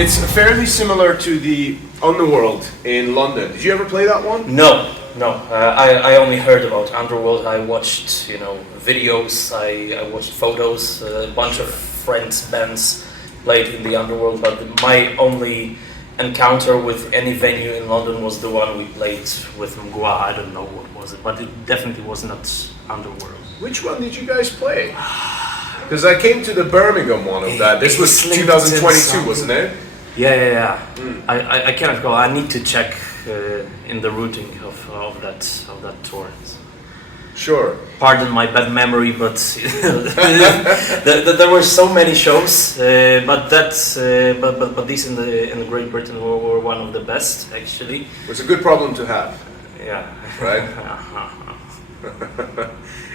It's fairly similar to the Underworld in London. Did you ever play that one? No. I only heard about Underworld. I watched, videos. I watched photos. A bunch of friends' bands played in the Underworld, but my only encounter with any venue in London was the one we played with Mgła. I don't know what was it, but it definitely was not Underworld. Which one did you guys play? Because I came to the Birmingham one of that. This was 2022, wasn't it? Yeah. I cannot recall. I need to check in the routing of that tour. Sure. Pardon my bad memory, but there were so many shows. But these in the Great Britain were one of the best, actually. It's a good problem to have. Yeah. Right.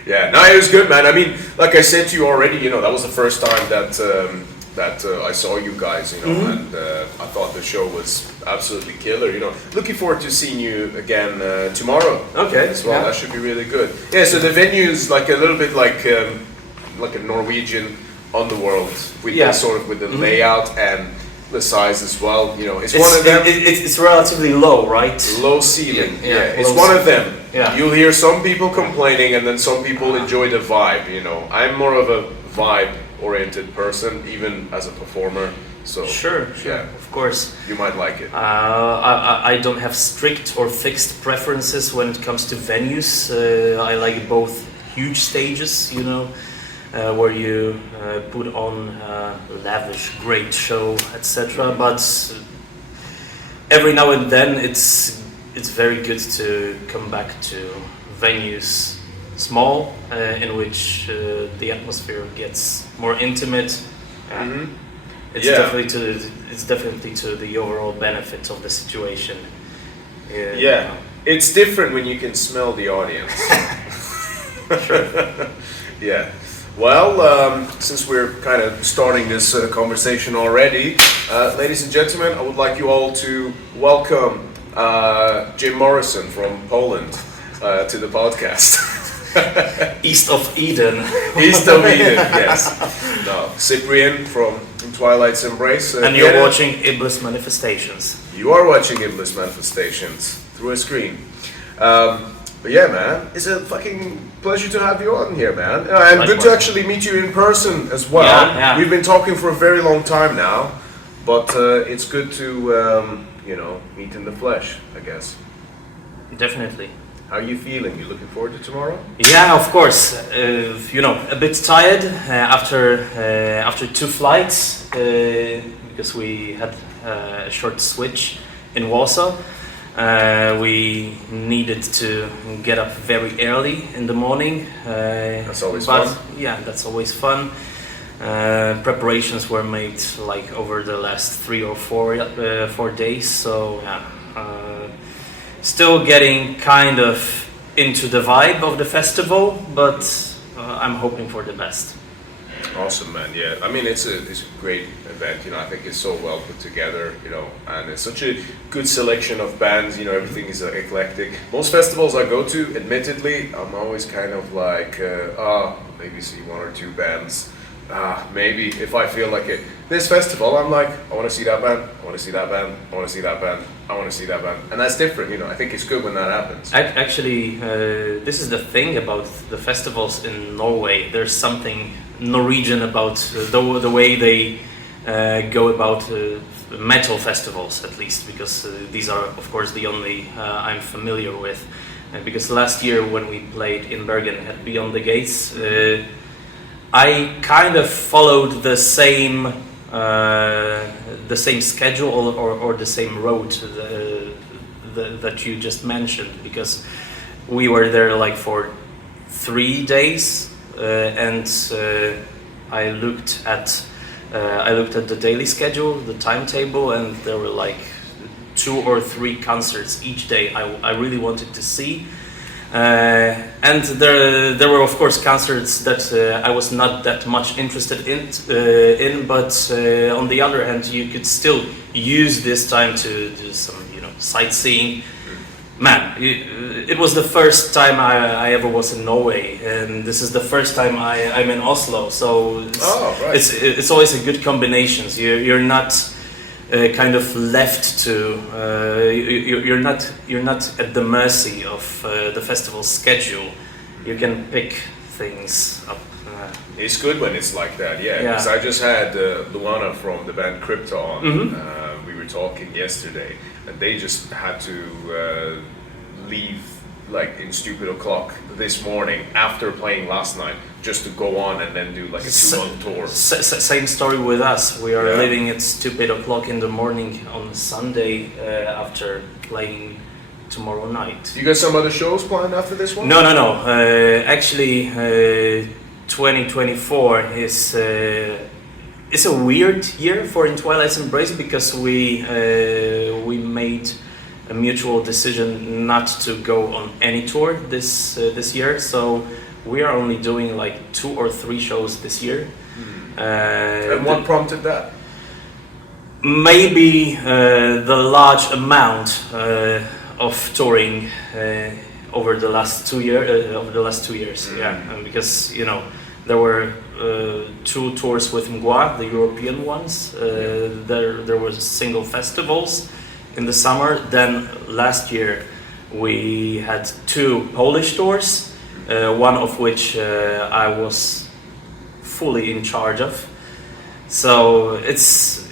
Yeah. No, it was good, man. I mean, like I said to you already, that was the first time that I saw you guys, and I thought the show was absolutely killer, Looking forward to seeing you again tomorrow. Okay. As well, that should be really good. Yeah, so the venue is like a little bit like a Norwegian Underworld, with the layout and the size as well. It's one of them. It's relatively low, right? Low ceiling. Yeah. It's one of them. Yeah. You'll hear some people complaining, and then some people enjoy the vibe. I'm more of a vibe-oriented person, even as a performer. So sure, yeah, of course. You might like it. I don't have strict or fixed preferences when it comes to venues. I like both huge stages, where you put on a lavish, great show, etc. But every now and then, it's very good to come back to venues small, in which the atmosphere gets more intimate. It's definitely to the overall benefit of the situation. It's different when you can smell the audience. Sure. Yeah. Well, since we're kind of starting this conversation already, ladies and gentlemen, I would like you all to welcome Jim Morrison from Poland to the podcast. East of Eden. East of Eden, yes. No, Cyprian from IN TWILIGHT'S EMBRACE. And you're watching Iblis Manifestations. You are watching Iblis Manifestations through a screen. But yeah, man, it's a fucking pleasure to have you on here, man. And good to actually meet you in person as well. Yeah. We've been talking for a very long time now, but it's good to, meet in the flesh, I guess. Definitely. How are you feeling? You looking forward to tomorrow? Yeah, of course. A bit tired after 2 flights because we had a short switch in Warsaw. We needed to get up very early in the morning. That's always fun. Yeah, that's always fun. Preparations were made like over the last 3 or 4 days. So yeah. Still getting kind of into the vibe of the festival, but I'm hoping for the best. Awesome, man. Yeah, I mean it's a great event. I think it's so well put together. And it's such a good selection of bands. Everything is eclectic. Most festivals I go to, admittedly, I'm always kind of like, maybe see 1 or 2 bands. Maybe if I feel like it. This festival, I'm like, I want to see that band, I want to see that band, I want to see that band, I want to see that band. And that's different, I think it's good when that happens. Actually, this is the thing about the festivals in Norway. There's something Norwegian about the way they go about metal festivals, at least, because these are, of course, the only I'm familiar with. Because last year when we played in Bergen at Beyond the Gates, I kind of followed the same schedule or the same road that you just mentioned, because we were there like for 3 days, and I looked at the daily schedule, the timetable, and there were like 2 or 3 concerts each day I really wanted to see. And there were of course concerts that I was not that much interested in, but on the other hand, you could still use this time to do some sightseeing. Man, it was the first time I ever was in Norway, and this is the first time I'm in Oslo. So it's always a good combination. You're not kind of left to you're not at the mercy of the festival schedule. You can pick things up. It's good when it's like that, yeah. Because I just had Luana from the band Crypto on. We were talking yesterday, and they just had to leave like in stupid o'clock this morning after playing last night, just to go on and then do like a 2-month tour. Same story with us. We are leaving at stupid o'clock in the morning on Sunday after playing tomorrow night. You got some other shows planned after this one? No. Actually, 2024 is a weird year for In Twilight's Embrace because we made a mutual decision not to go on any tour this year. So we are only doing like 2 or 3 shows this year. And what prompted that? Maybe the large amount of touring over the last 2 years. And because there were 2 tours with Mgła, the European ones. There was single festivals in the summer. Then last year we had 2 Polish tours, one of which I was fully in charge of. So it's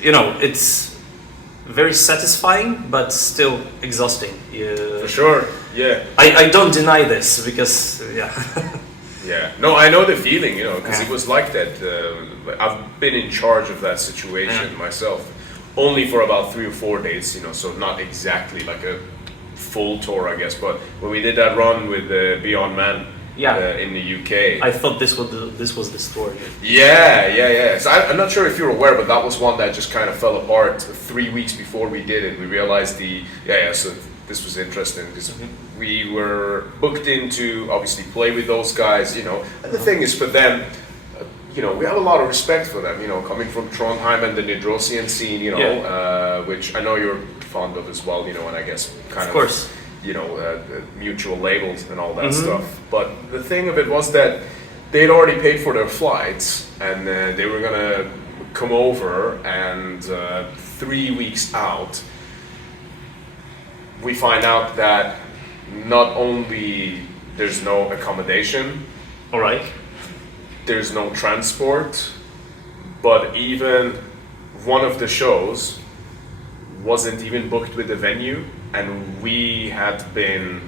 very satisfying, but still exhausting. For sure, yeah. I don't deny this because Yeah, no, I know the feeling, because it was like that. I've been in charge of that situation myself, only for about 3 or 4 days, so not exactly like a full tour, I guess. But when we did that run with Beyond Man in the UK, I thought this was the story. Yeah. So I'm not sure if you're aware, but that was one that just kind of fell apart 3 weeks before we did it. We realized so this was interesting because we were booked in to obviously play with those guys, and the thing is for them, we have a lot of respect for them, coming from Trondheim and the Nidrosian scene, which I know you're fond of as well, and I guess kind of course. Mutual labels and all that stuff. But the thing of it was that they'd already paid for their flights and they were gonna come over, and 3 weeks out we find out that not only there's no accommodation, all right, there's no transport, but even one of the shows wasn't even booked with the venue, and we had been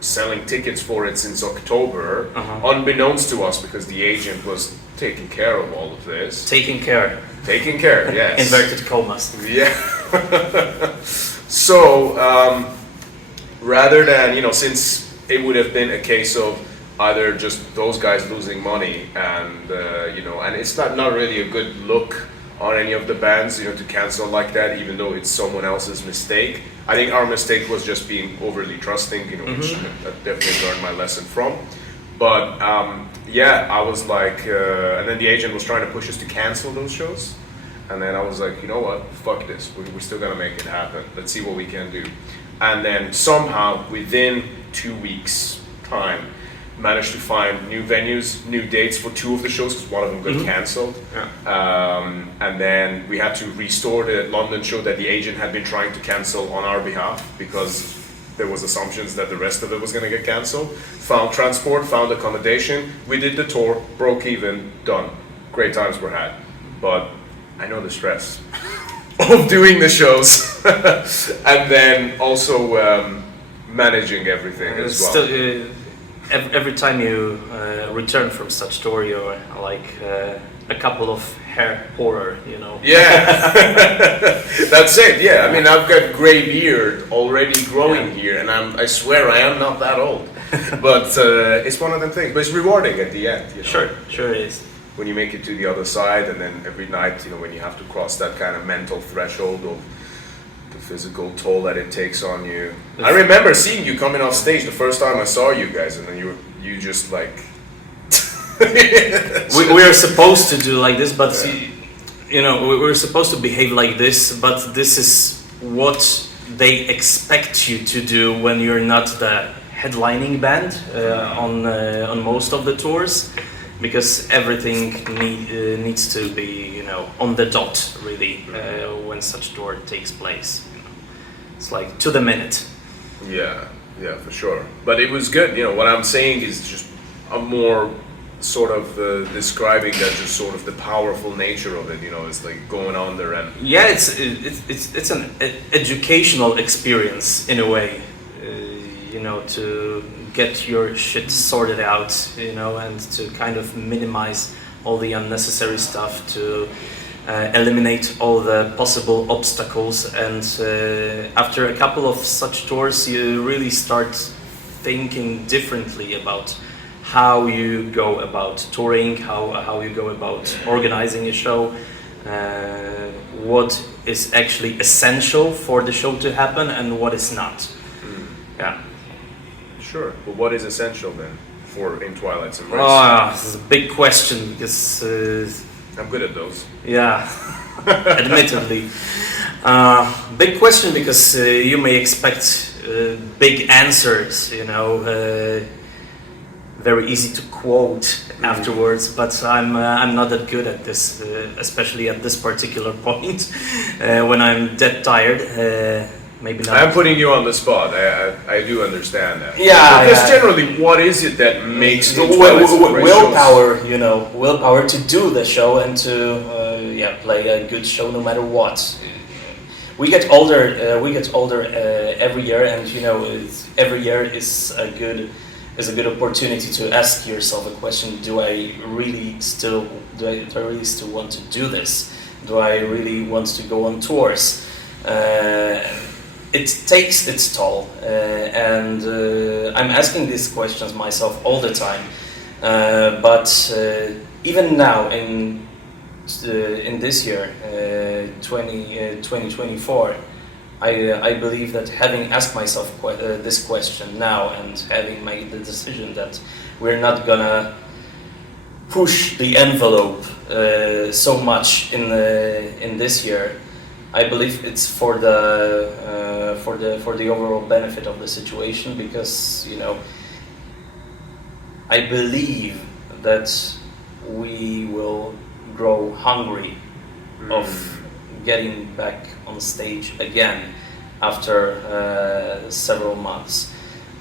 selling tickets for it since October, unbeknownst to us, because the agent was taking care of all of this. Taking care, yes. Inverted commas. Yeah. So, rather than, since it would have been a case of either just those guys losing money and, and it's not really a good look on any of the bands, to cancel like that, even though it's someone else's mistake. I think our mistake was just being overly trusting, which I definitely learned my lesson from. But, I was like, and then the agent was trying to push us to cancel those shows. And then I was like, you know what, fuck this, we're still gonna make it happen. Let's see what we can do. And then somehow, within 2 weeks' time, managed to find new venues, new dates for 2 of the shows, because one of them got cancelled. And then we had to restore the London show that the agent had been trying to cancel on our behalf, because there was assumptions that the rest of it was gonna get cancelled. Found transport, found accommodation, we did the tour, broke even, done. Great times were had. But I know the stress of doing the shows and then also managing everything as well. Still, every time you return from such tour, you're like a couple of hair horror, Yeah, that's it. Yeah, I mean, I've got gray beard already growing here, and I swear I am not that old. But it's one of them things. But it's rewarding at the end. Sure it is. When you make it to the other side, and then every night, when you have to cross that kind of mental threshold of the physical toll that it takes on you. I remember seeing you coming off stage the first time I saw you guys, and then you just like. we are supposed to do like this, but we're supposed to behave like this, but this is what they expect you to do when you're not the headlining band on most of the tours. Because everything needs to be, on the dot, really, when such tour takes place. It's like to the minute. Yeah, for sure. But it was good. What I'm saying is just a more sort of describing that, just sort of the powerful nature of it. It's like going on there and it's an educational experience in a way. To get your shit sorted out, and to kind of minimize all the unnecessary stuff, to eliminate all the possible obstacles, and after a couple of such tours you really start thinking differently about how you go about touring, how you go about organizing a show, what is actually essential for the show to happen and what is not. Yeah. Sure. But what is essential then for In Twilight's Embrace? Oh, this is a big question because I'm good at those. Yeah, admittedly. Big question because you may expect big answers, very easy to quote afterwards, but I'm not that good at this, especially at this particular point when I'm dead tired. Maybe not. I'm putting you on the spot. I do understand that. Yeah. Because generally, what is it that makes the willpower? Willpower to do the show and to play a good show no matter what. We get older. Every year, and every year is a good opportunity to ask yourself a question: Do I really still want to do this? Do I really want to go on tours? It takes its toll, and I'm asking these questions myself all the time. But even now, in this year, 2024, I believe that having asked myself this question now and having made the decision that we're not gonna push the envelope so much in this year, I believe it's for the overall benefit of the situation, because I believe that we will grow hungry of getting back on stage again after several months.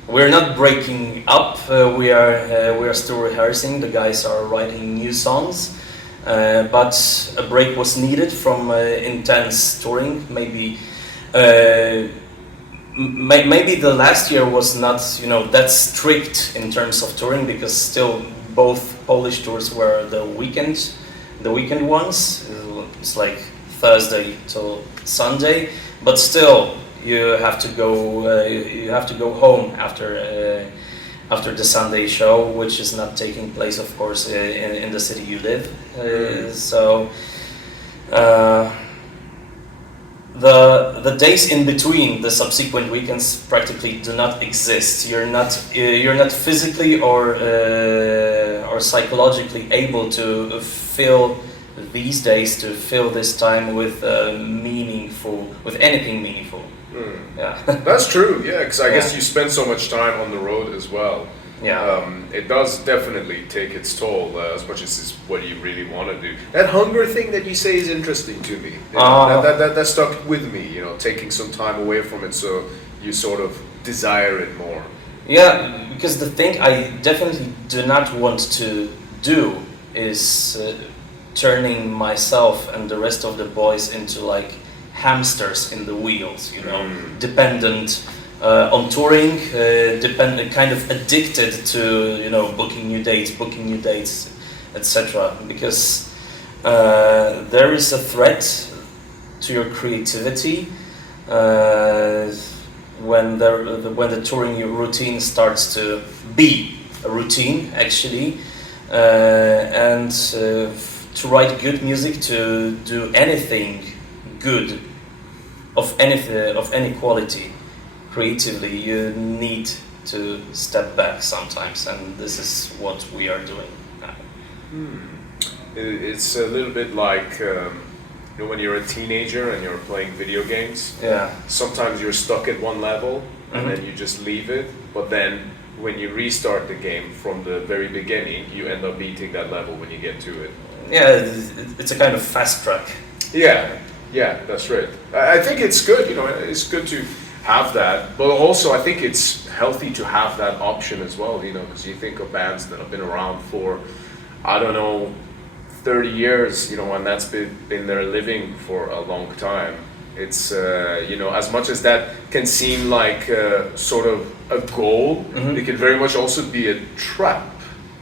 We're not breaking up. We are still rehearsing. The guys are writing new songs. But a break was needed from intense touring. Maybe the last year was not that strict in terms of touring, because still both Polish tours were the weekend ones. It's like Thursday till Sunday, but still you have to go home after the Sunday show, which is not taking place, of course, in the city you live. So the days in between the subsequent weekends practically do not exist. You're not physically or psychologically able to fill these days, to fill this time with anything meaningful. Yeah. That's true. Yeah, because I guess you spend so much time on the road as well. Yeah. It does definitely take its toll, as much as it's what you really want to do. That hunger thing that you say is interesting to me. That stuck with me. Taking some time away from it, so you sort of desire it more. Yeah, because the thing I definitely do not want to do is turning myself and the rest of the boys into like hamsters in the wheels, dependent on touring, kind of addicted to booking new dates, etc. Because there is a threat to your creativity when the touring routine starts to be a routine, actually, and to write good music, to do anything good of any quality creatively, you need to step back sometimes, and this is what we are doing now. It's a little bit like when you're a teenager and you're playing video games. Yeah. Sometimes you're stuck at one level and then you just leave it, but then when you restart the game from the very beginning, you end up beating that level when you get to it. Yeah, it's a kind of fast track. Yeah, that's right. I think it's good, it's good to have that, but also I think it's healthy to have that option as well, because you think of bands that have been around for, I don't know, 30 years, and that's been their living for a long time. It's, as much as that can seem like sort of a goal, it can very much also be a trap,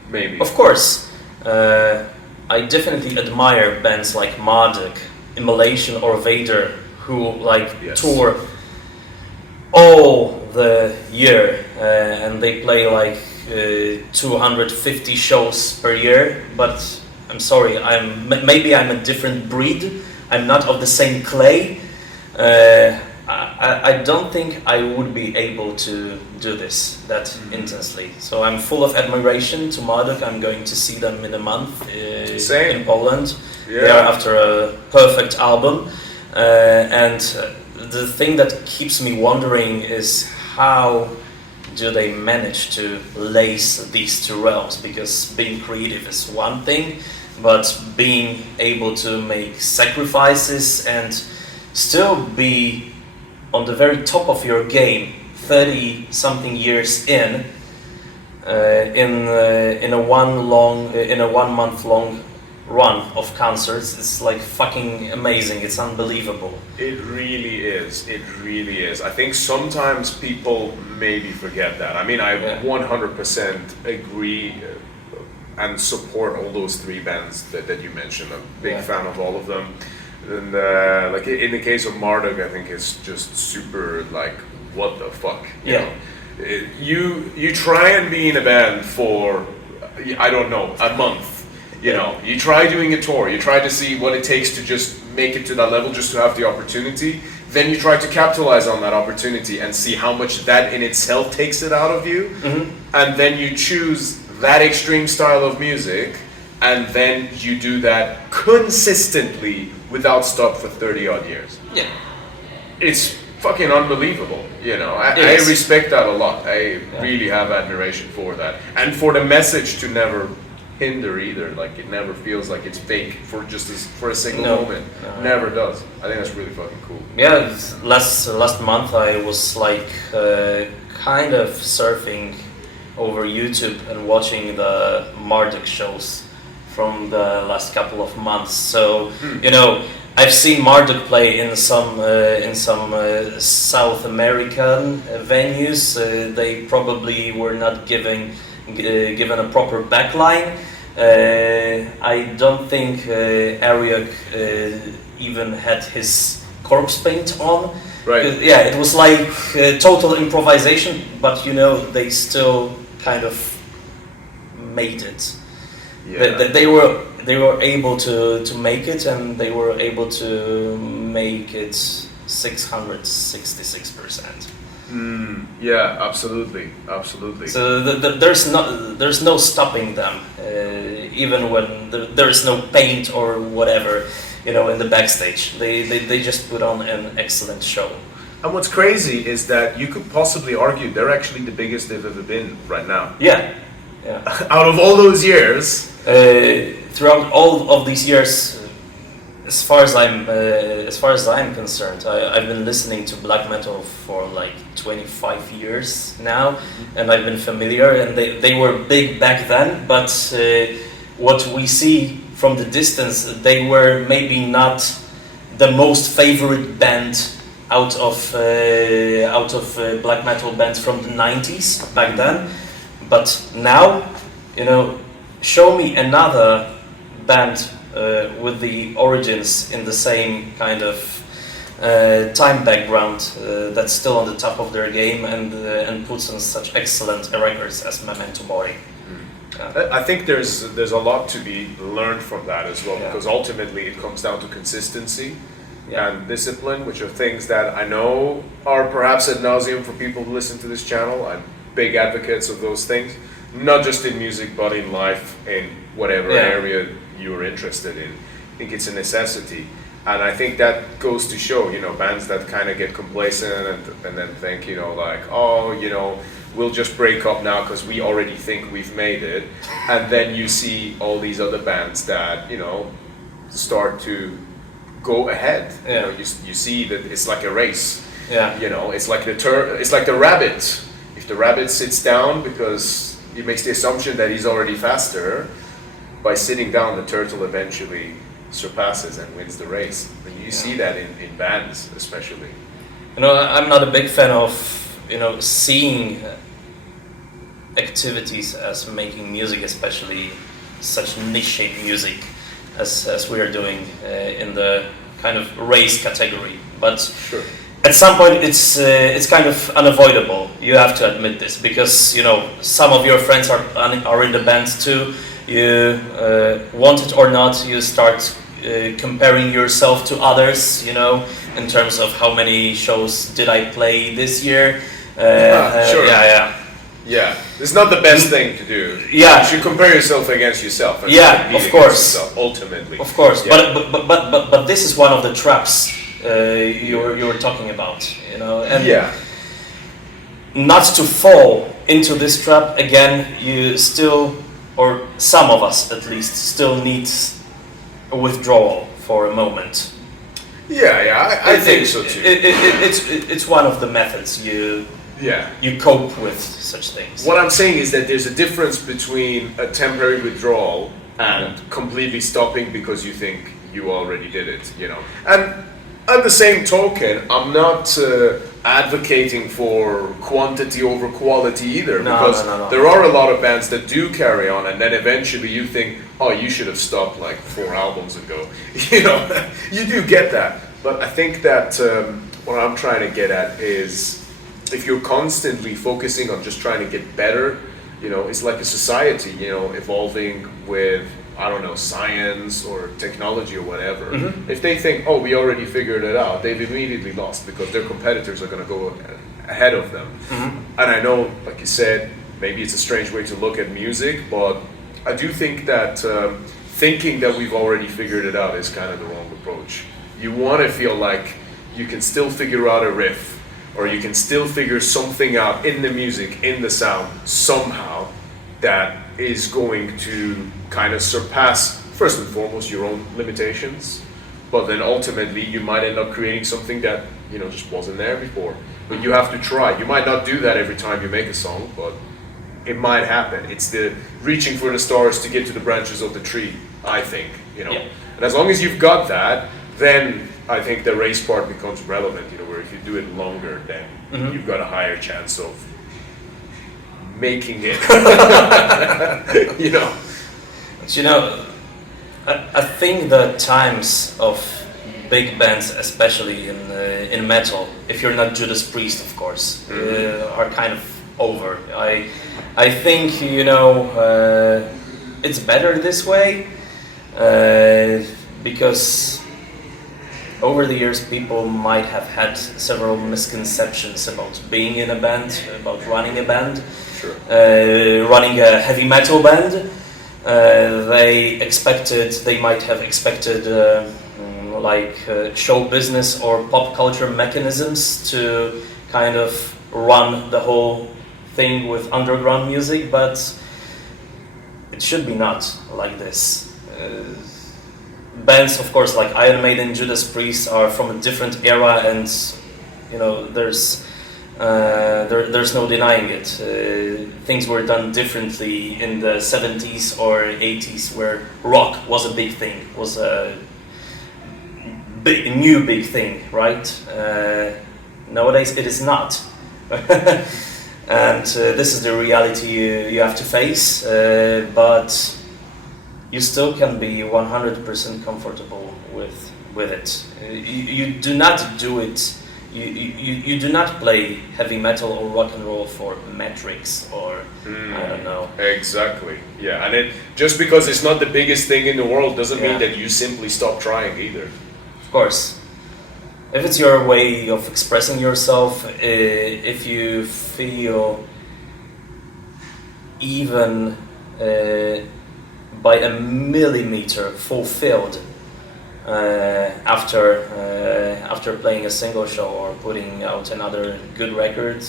maybe. Of course. I definitely admire bands like Marduk, Immolation or Vader, who tour all the year and they play 250 shows per year. But I'm sorry, maybe I'm a different breed. I'm not of the same clay. I don't think I would be able to do this that intensely. So I'm full of admiration to Marduk. I'm going to see them in a month in Poland. Yeah. They are after a perfect album. And the thing that keeps me wondering is how do they manage to lace these two realms? Because being creative is one thing, but being able to make sacrifices and still be on the very top of your game 30 something years in a 1 month long run of concerts, it's fucking amazing. It's unbelievable. It really is. I think sometimes people maybe forget that. I mean, I 100% agree and support all those three bands that you mentioned. I'm a big fan of all of them. And in the case of Marduk, I think it's just super what the fuck, you know? You try and be in a band for, I don't know, a month, you try doing a tour, you try to see what it takes to just make it to that level, just to have the opportunity, then you try to capitalize on that opportunity and see how much that in itself takes it out of you, and then you choose that extreme style of music, and then you do that consistently without stop for 30 odd years. Yeah. It's fucking unbelievable, I respect that a lot. I really have admiration for that. And for the message to never hinder either, it never feels like it's fake for a single moment. Never does. I think that's really fucking cool. Yeah, last month I was kind of surfing over YouTube and watching the Marduk shows from the last couple of months. So I've seen Marduk play in some South American venues. They probably were not given a proper backline. I don't think Ariok even had his corpse paint on. Right. Yeah, it was total improvisation, but they still kind of made it. Yeah. They were able to make it, and they were able to make it 666%. Yeah, absolutely. So there's no stopping them, even when there is no paint or whatever, in the backstage. They just put on an excellent show. And what's crazy is that you could possibly argue they're actually the biggest they've ever been right now. Yeah. Out of all those years, throughout all of these years, as far as I'm concerned, I've been listening to black metal for 25 years now, and I've been familiar. And they were big back then, but what we see from the distance, they were maybe not the most favorite band out of black metal bands from the 90s back then. But now, show me another band with the origins in the same kind of time background that's still on the top of their game and puts on such excellent records as Memento Mori. I think there's a lot to be learned from that as well, because ultimately it comes down to consistency and discipline, which are things that I know are perhaps ad nauseum for people who listen to this channel. I'm big advocates of those things, not just in music but in life, in whatever area you're interested in. I think it's a necessity. And I think that goes to show, you know, bands that kind of get complacent and then think, you know, like, oh, you know, we'll just break up now because we already think we've made it. And then you see all these other bands that, you know, start to go ahead. Yeah. You know, you see that it's like a race. Yeah. You know, it's like the rabbit. If the rabbit sits down because he makes the assumption that he's already faster, by sitting down, the turtle eventually surpasses and wins the race. And you see that in bands, especially. You know, I'm not a big fan of, you know, seeing activities as making music, especially such niche music as we are doing in the kind of race category. But sure. At some point, it's kind of unavoidable. You have to admit this because, you know, some of your friends are in the bands too. You want it or not, you start comparing yourself to others, you know, in terms of how many shows did I play this year. Sure. Yeah. It's not the best thing to do. Yeah. You should compare yourself against yourself. And of course. yourself, ultimately. Of course. Yeah. But this is one of the traps you were talking about, you know. And not to fall into this trap again, you still, or some of us at least, still need a withdrawal for a moment. I think so too. It's one of the methods you cope with such things. What I'm saying is that there's a difference between a temporary withdrawal and completely stopping because you think you already did it, you know. And at the same token, I'm not advocating for quantity over quality either, because there are a lot of bands that do carry on, and then eventually you think, oh, you should have stopped like 4 albums ago. You know, you do get that. But I think that what I'm trying to get at is, if you're constantly focusing on just trying to get better, you know, it's like a society, you know, evolving with, I don't know, science or technology or whatever. Mm-hmm. If they think, oh, we already figured it out, they've immediately lost because their competitors are going to go ahead of them. Mm-hmm. And I know, like you said, maybe it's a strange way to look at music, but I do think that thinking that we've already figured it out is kind of the wrong approach. You want to feel like you can still figure out a riff, or you can still figure something out in the music, in the sound, somehow, that is going to kind of surpass, first and foremost, your own limitations, but then ultimately you might end up creating something that, you know, just wasn't there before. But you have to try. You might not do that every time you make a song, but it might happen. It's the reaching for the stars to get to the branches of the tree, I think, you know. Yeah. And as long as you've got that, then I think the race part becomes relevant, you know, where if you do it longer, then you've got a higher chance of making it. You know. But, you know, I think the times of big bands, especially in metal, if you're not Judas Priest, of course, are kind of over. I think, you know, it's better this way because over the years people might have had several misconceptions about being in a band, about running a band, running a heavy metal band. They might have expected show business or pop culture mechanisms to kind of run the whole thing with underground music, but it should be not like this. Bands, of course, like Iron Maiden, Judas Priest are from a different era, and you know there's no denying it. Things were done differently in the 70s or 80s, where rock was a big thing, was a new big thing, right? Nowadays it is not. And this is the reality you have to face, but you still can be 100% comfortable with it. You do not do it. You do not play heavy metal or rock and roll for metrics or I don't know. Exactly. Yeah, and just because it's not the biggest thing in the world doesn't mean that you simply stop trying either. Of course. If it's your way of expressing yourself, if you feel even by a millimeter fulfilled after playing a single show or putting out another good record,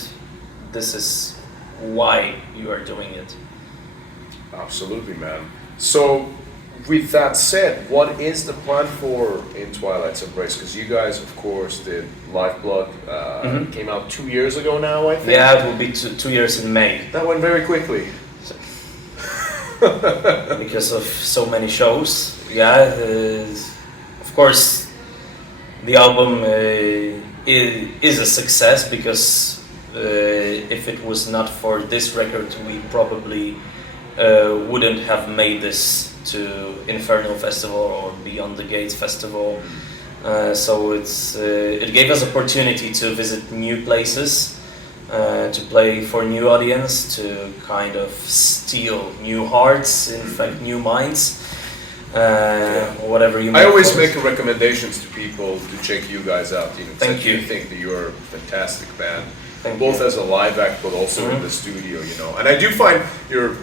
this is why you are doing it. Absolutely, man. So, with that said, what is the plan for In Twilight's Embrace? Because you guys, of course, did Lifeblood. Came out 2 years ago now, I think. Yeah, it will be 2 years in May. That went very quickly. Because of so many shows. Yeah, of course, the album is a success because if it was not for this record, we probably wouldn't have made this to Inferno Festival or Beyond the Gates Festival. So it gave us opportunity to visit new places, to play for new audience, to kind of steal new hearts, in fact new minds, whatever you. I always make recommendations to people to check you guys out. You know, Thank you. I think that you're a fantastic band, Thank both you. as a live act but also in the studio. You know, and I do find your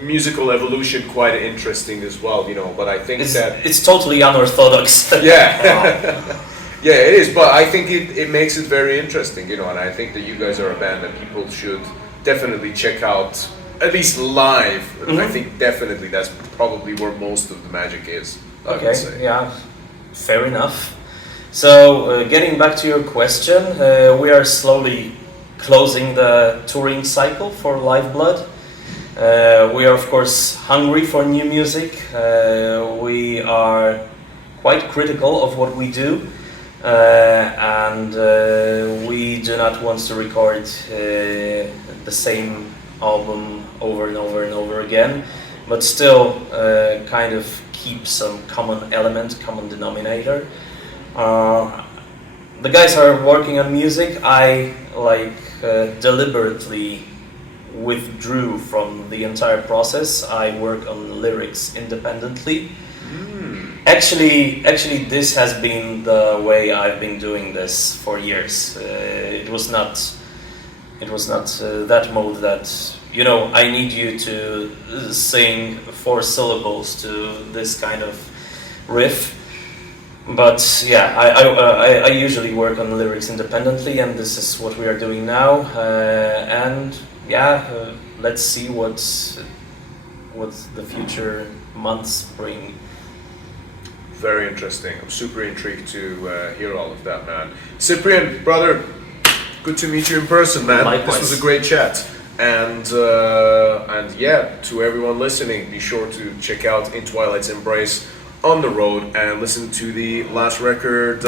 musical evolution quite interesting as well. You know, but I think it's totally unorthodox. Yeah. Yeah, it is, but I think it makes it very interesting, you know, and I think that you guys are a band that people should definitely check out, at least live. I think definitely that's probably where most of the magic is, I would say. Yeah, fair enough. So, getting back to your question, we are slowly closing the touring cycle for Lifeblood. We are, of course, hungry for new music. We are quite critical of what we do. And we do not want to record the same album over and over and over again, but still kind of keep some common element, common denominator. The guys are working on music. I deliberately withdrew from the entire process. I work on lyrics independently. Actually, this has been the way I've been doing this for years. It was not that mode that, you know, I need you to sing 4 syllables to this kind of riff. But yeah, I usually work on lyrics independently, and this is what we are doing now. And yeah, let's see what the future months bring. Very interesting. I'm super intrigued to hear all of that, man. Cyprian, brother, good to meet you in person, man. Likewise. This was a great chat. And yeah, to everyone listening, be sure to check out In Twilight's Embrace on the road and listen to the last record,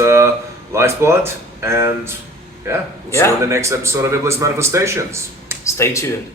Lifeblood. And yeah, we'll see you in the next episode of Iblis Manifestations. Stay tuned.